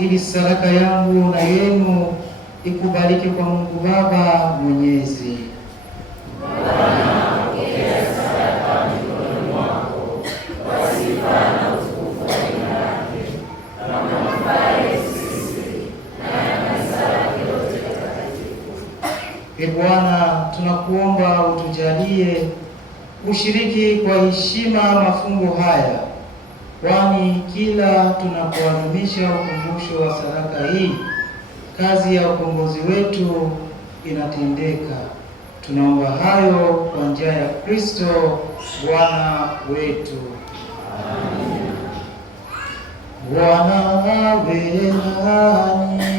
ili sadaka yangu na yenu ikubalike kwa Mungu Baba Mwenyezi. Ee Bwana, tunakuomba utujalie ushiriki kwa heshima mafungo haya, kwani kila tunapoadhimisha ukumbusho wa sadaka hii, kazi ya ukombozi wetu inatendeka. Tunaomba hayo kwa njia ya Kristo Bwana wetu. Amen. Bwana awe nanyi.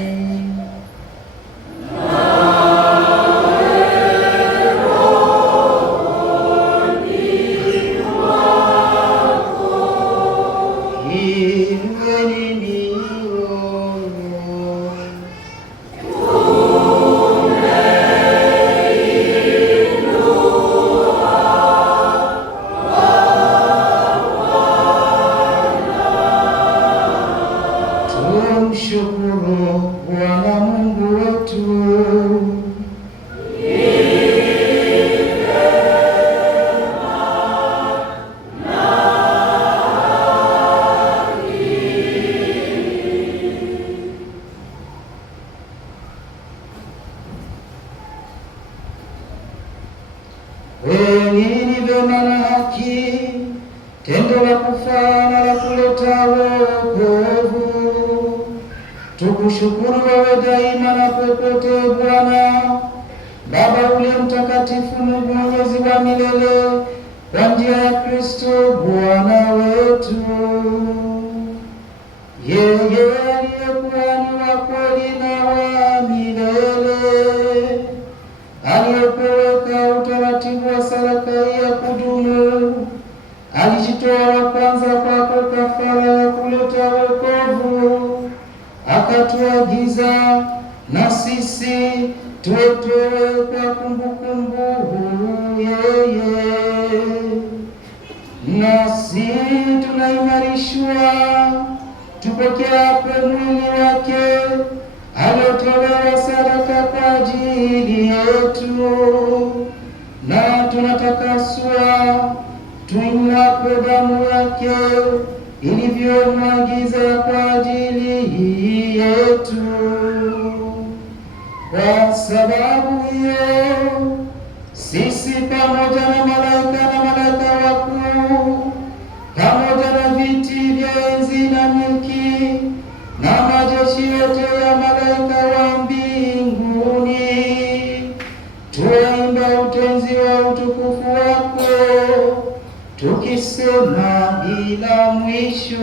Tumshukuru Bwana Mungu wetu. Ni vema na haki, tendo la kufaa na la kuleta wokovu. Tukushukuru wewe daima na popote, Bwana Baba ule mtakatifu, Mungu mwenyezi wa milele, kwa njia ya Kristo Bwana wetu. Yeye aliyekuwa ni wa kweli na wa milele, aliyepoweka utaratibu wa sadaka ya kudumu, alijitoa wa kwanza kwako kafara ya kuleta wokovu, akatuagiza na sisi tutoe kwa kumbukumbu yeye. Nasi tunaimarishwa tupokeapo mwili wake aliotolewa sadaka kwa ajili yetu, na tunatakaswa tunywapo damu yake ilivyomwagiza kwa ajili yetu. Kwa sababu hiyo sisi pamoja na malaika wakuu, pamoja na viti vya enzi na milki na majeshi yote ya malaika wa mbinguni, tuwaimba utenzi wa utukufu wako, tukisema bila mwisho: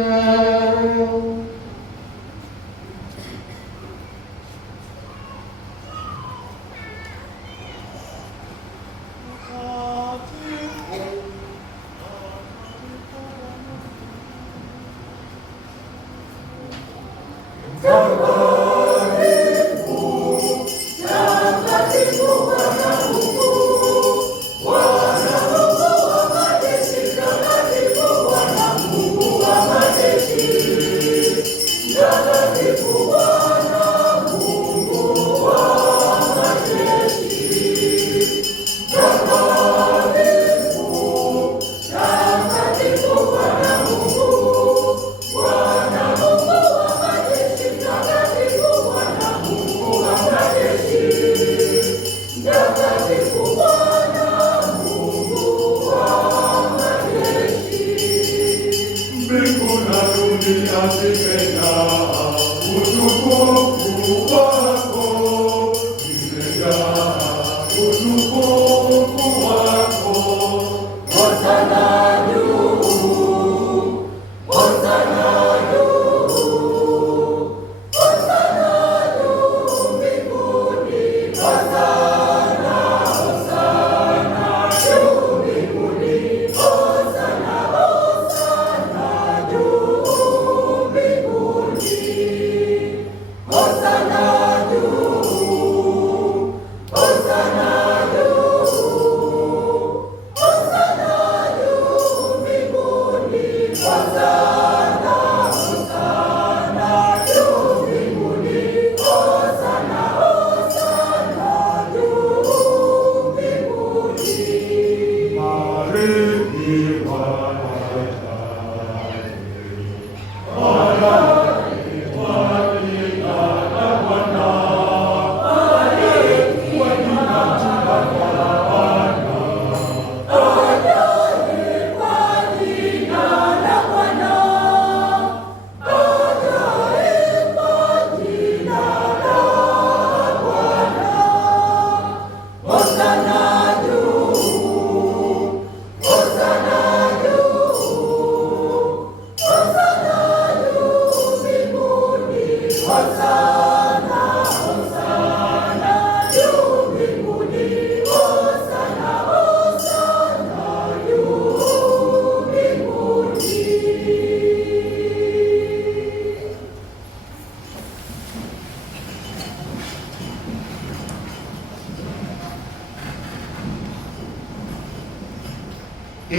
Bwana Mungu wa majeshi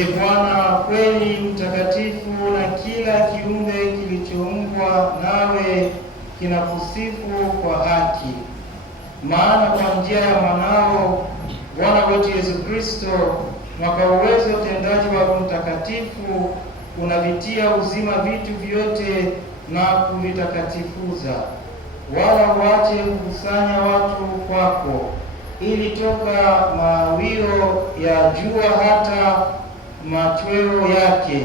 Bwana kweli mtakatifu, na kila kiumbe kilichoumbwa nawe kinakusifu kwa haki. Maana kwa njia ya mwanao Bwana wetu Yesu Kristo, na kwa uwezo utendaji wa Roho Mtakatifu, unavitia uzima vitu vyote na kuvitakatifuza, wala uache kukusanya watu kwako, ili toka mawio ya jua hata machweo yake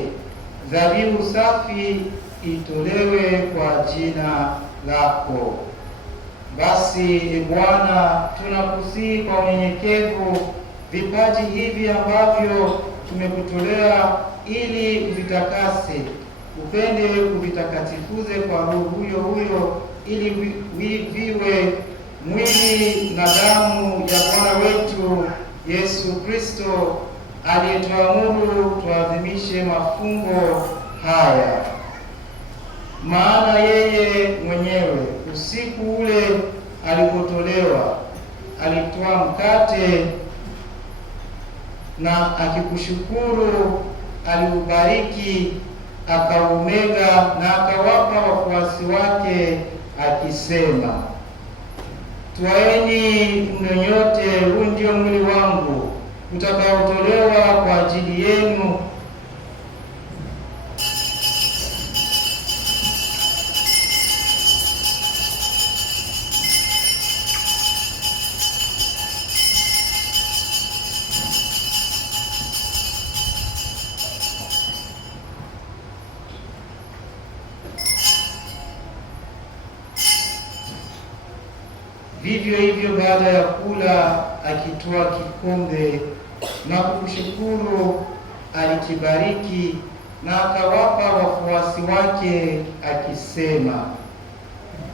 dhabihu safi itolewe kwa jina lako. Basi Bwana, tunakusihi kwa unyenyekevu vipaji hivi ambavyo tumekutolea, ili uvitakase, upende kuvitakatifuze kwa Roho huyo huyo, ili viwe mwili na damu ya Bwana wetu Yesu Kristo, aliyetuamuru tuadhimishe mafungo haya. Maana yeye mwenyewe usiku ule alipotolewa, alitwaa mkate na akikushukuru, aliubariki, akaumega na akawapa wafuasi wake akisema, twaeni mnywe nyote, huu ndio mwili wangu utakaotolewa kwa ajili yenu. Vivyo hivyo baada ya kula, akitoa kikombe na kukushukuru, alikibariki na akawapa wafuasi wake akisema,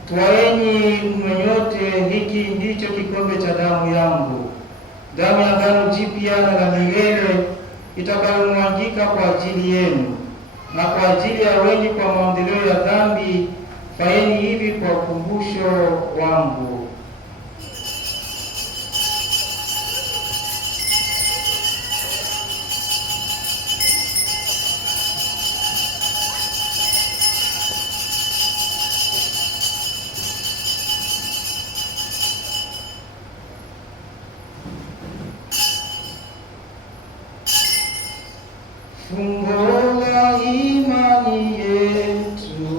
twaeni mnywe nyote, hiki ndicho kikombe cha damu yangu, damu ya agano jipya na la milele, itakayomwagika kwa ajili yenu na kwa ajili ya wengi kwa maondoleo ya dhambi. Fanyeni hivi kwa ukumbusho wangu. Fumbo la imani yetu.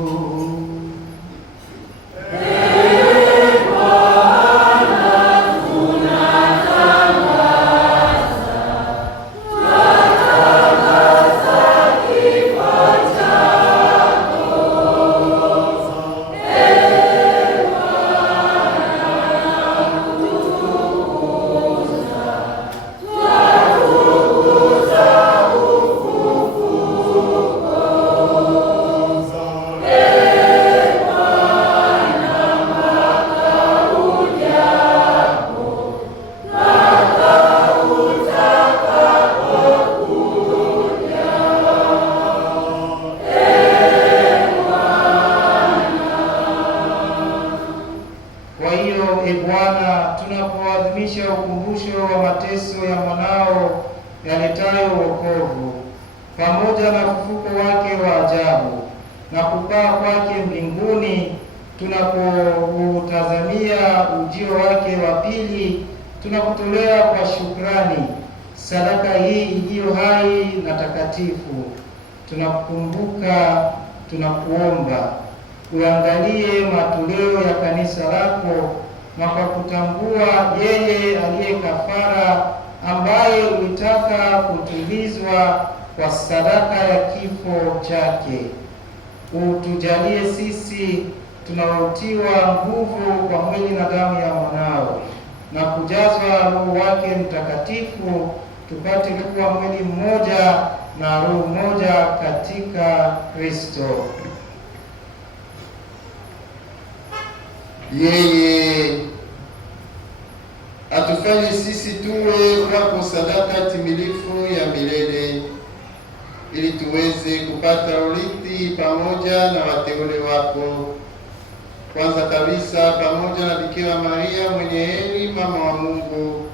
Bwana, tunapoadhimisha ukumbusho wa mateso ya mwanao yaletayo wokovu, pamoja na ufufuko wake wa ajabu na kupaa kwake mbinguni, tunapotazamia ujio wake wa pili, tunakutolea kwa shukrani sadaka hii iliyo hai na takatifu. Tunakukumbuka, tunakuomba uangalie matoleo ya kanisa lako, na kwa kutambua yeye aliye kafara, ambaye ulitaka kutulizwa kwa sadaka ya kifo chake, utujalie sisi tunaotiwa nguvu kwa mwili na damu ya mwanao na kujazwa Roho wake Mtakatifu, tupate kuwa mwili mmoja na roho moja katika Kristo. Yeye atufanye sisi tuwe kwako sadaka timilifu ya milele, ili tuweze kupata urithi pamoja na wateule wako, kwanza kabisa pamoja na Bikira Maria mwenye heri, mama wa Mungu,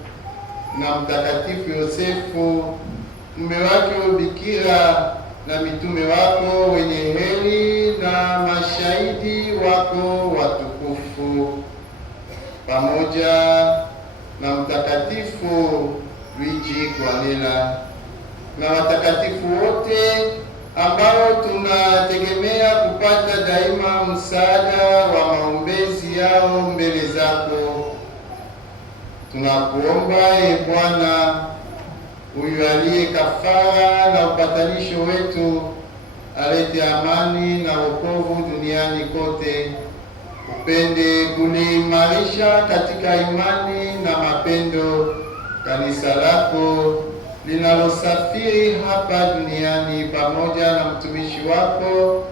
na Mtakatifu Yosefu mume wake Bikira na mitume wako wenye heri na mashahidi wako watukufu, pamoja na Mtakatifu Luigi Kwanela na watakatifu wote ambao tunategemea kupata daima msaada wa maombezi yao mbele zako. Tunakuomba Bwana, huyu aliye kafara na upatanisho wetu, alete amani na wokovu duniani kote. Upende kuliimarisha katika imani na mapendo kanisa lako linalosafiri hapa duniani, pamoja na mtumishi wako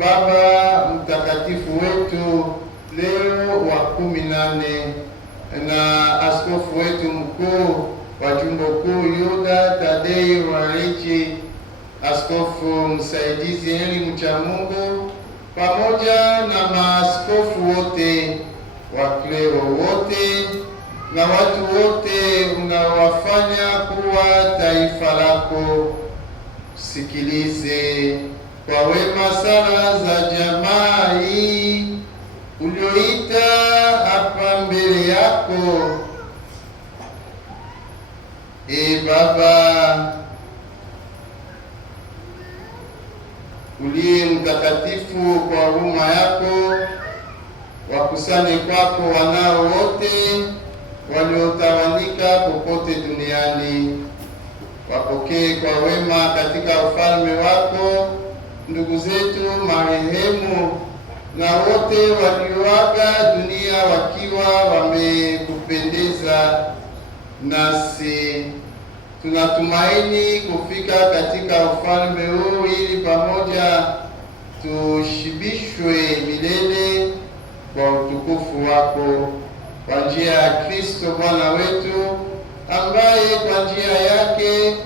Baba Mtakatifu wetu Leo wa 18 na askofu wetu mkuu wa jimbo kuu Yuda Tadei Ruwa'ichi, askofu msaidizi Heri Mchamungu, pamoja na maaskofu wote, waklero wote na watu wote unaowafanya kuwa taifa lako. Sikilize kwa wema sala za jamaa hii ulioita hapa mbele yako. Baba uliye mtakatifu, kwa huruma yako wakusanye kwako wanao wote waliotawanyika popote duniani. Wapokee kwa wema katika ufalme wako ndugu zetu marehemu na wote walioaga dunia wakiwa wamekupendeza. Nasi tunatumaini kufika katika ufalme huu ili pamoja tushibishwe milele kwa utukufu wako, kwa njia ya Kristo Bwana wetu, ambaye kwa njia yake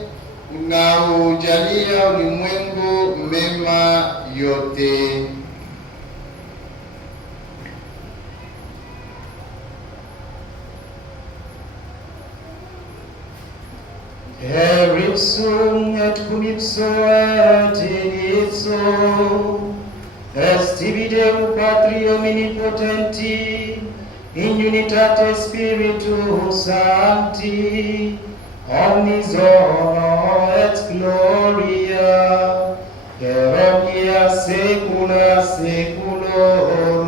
unaujalia ulimwengu mema yote. Per ipsum et cum ipso et in ipso est tibi Deo Patri omnipotenti in unitate Spiritus Sancti omnis honor et gloria per omnia saecula saeculorum.